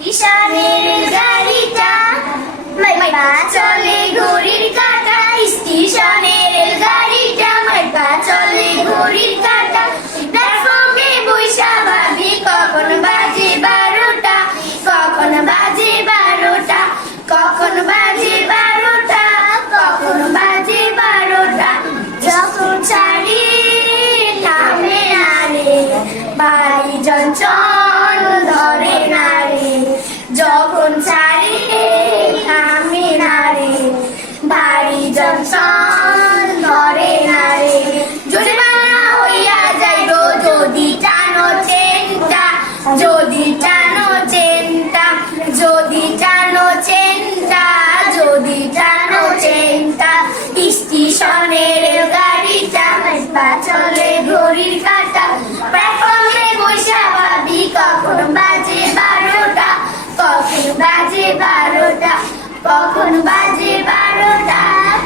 স্টেশনের গাড়িটা মাইপা চলে ঘড়ির কাঁটা, স্টেশনের গাড়িটা মাইপা চলে ঘড়ির কাঁটা। প্ল্যাটফর্মে বইসা ভাবি কখন বাজে 12টা, কখন বাজে 12টা, কখন বাজে 12টা, কখন বাজে 12টা। যখন ছাড়ি থামে না রে, বাড়ি চঞ্চল ধরে না রে। যখন ছাড়ি থামে না রে, বাড়ি চঞ্চল ধরে না রে। জোরে বাংলা হইয়া যাইব যদি টানো চেনটা, যদি টানো চেনটা, যদি টানো চেনটা, যদি টানো চেনটা। স্টেশনের গাড়িটা মাইপা চলে ঘড়ির কাঁটা। প্ল্যাটফর্মে বসে ভাবি কখন বাজে 12টা, কখন বাজে 12টা, কখন বাজে 12টা।